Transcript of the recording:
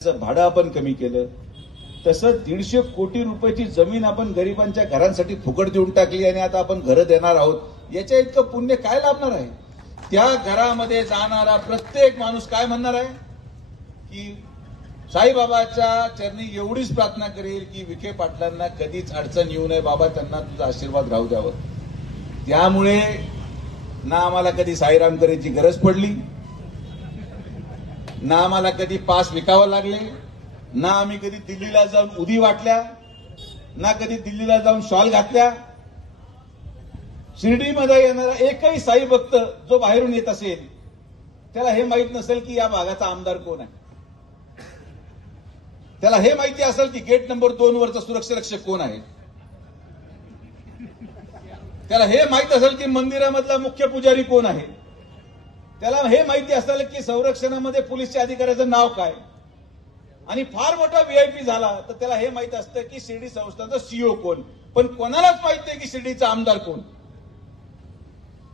भाडं आपण कमी केलं, तसं 150 कोटी रुपयाची जमीन आपण गरिबांच्या घरांसाठी फुकट देऊन टाकली आणि आता आपण घरं देणार आहोत. याच्या इतकं पुण्य काय लाभणार आहे? त्या घरामध्ये जाणारा प्रत्येक माणूस काय म्हणणार आहे की साईबाबाच्या चरणी एवढीच प्रार्थना करेल की विखे पाटलांना कधीच अडचण येऊ नये, बाबा त्यांना तुझा आशीर्वाद राहू द्यावं. त्यामुळे ना आम्हाला कधी साईराम करायची गरज पडली, ना आम्हाला कधी पास विकावं लागले, ना आम्ही कधी दिल्लीला जाऊन उदी वाटल्या, ना कधी दिल्लीला जाऊन शॉल घातल्या. शिर्डीमध्ये येणारा एकही साई भक्त जो बाहेरून येत असेल त्याला हे माहित नसेल की या भागाचा आमदार कोण आहे. त्याला हे माहिती असेल की गेट नंबर 2 वरचा सुरक्षा रक्षक कोण आहे. त्याला हे माहित असेल की मंदिरामधला मुख्य पुजारी कोण आहे. त्याला हे माहिती असेल की संरक्षणामध्ये पोलीसच्या अधिकाऱ्याचं नाव काय. आणि फार मोठा व्हीआयपी झाला तर त्याला हे माहित असतं की शिर्डी संस्थानचा सीईओ कोण. पण कोणालाच माहित नाही की शिर्डीचा आमदार कोण.